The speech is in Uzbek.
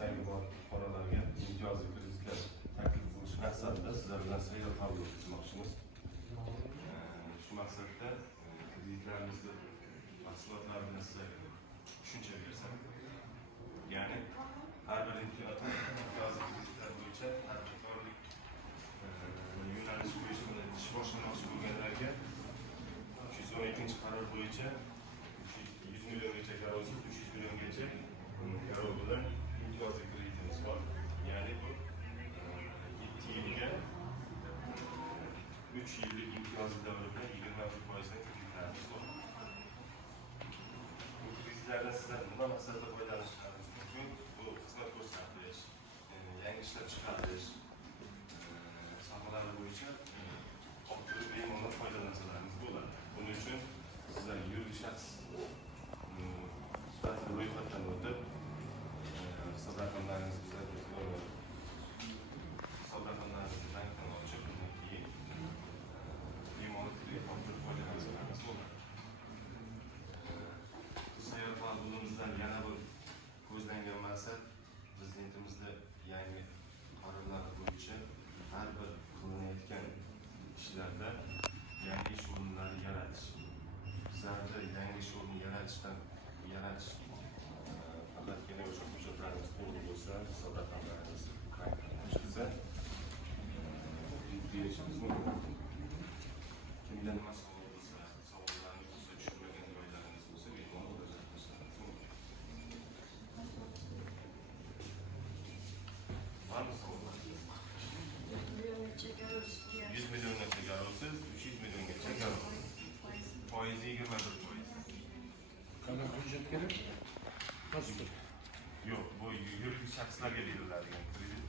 Toshkentdagi bor fuqarolarga imtiyozli kreditlar taklif qilish maqsadida sizlar bilan sayyor qabul o'tkazmoqchimiz. Shu maqsadda kreditlarimizni mahsulotlarini sizlarga tushuncha bersam, ya'ni har bir imtiyozli kreditlar bo'yicha tadbirkorlik yo'nalishi bo'yicha ish boshlamoqchi bo'lganlarga 312-qaror bo'yicha 100 milliongacha garovsiz 300 milliongacha garov bilan imtiyozli kreditimiz bor. Ya'ni bu 7 yilga 3 yillik imtiyozli davrida 26% kreditlarimiz bor. Bu kreditlardan sizlar nima maqsadda foydalanishlaringiz mumkin? Bu xizmat ko'rsatish, yangi ishlab chiqarish sohalari bo'yicha orttirib bemalol foydalansalaringiz bo'ladi. Buning uchun sizlar yuridik shaxs sifatida ro'yxatdan o'tib, hisob raqamlaringizni bankdan ochib, keyin bemalol kredit orttirib foydalansalaringiz bo'ladi. Bu sayyor qabulumizdan yana bir ko'zlangan maqsad Prezidentimizda yangi qarorlar bo'yicha har bir qilinayotgan ishlarda yangi ish o'rinlari yaratish. Bizlarda yangi ish o'rni yaratish faqatgina o'sha hujjatlarimiz to'g'ri bo'lsa, hisob raqamlarimiz bankdan ochilsa, deyishimiz mumkin. Kimda nima savol bo'lsa, savollarni bo'lsa, tushunmagan joylaringiz bo'lsa, bemalol murojaat qilishingiz mumkin. Varmı savollar? 100 milyongacha garovsiz, 300 milliongacha garov. Foizi 21%. Qanday hujjat kerak? Nasıl? Yo'q, bu yuridik shaxslarga beriladigan kredit.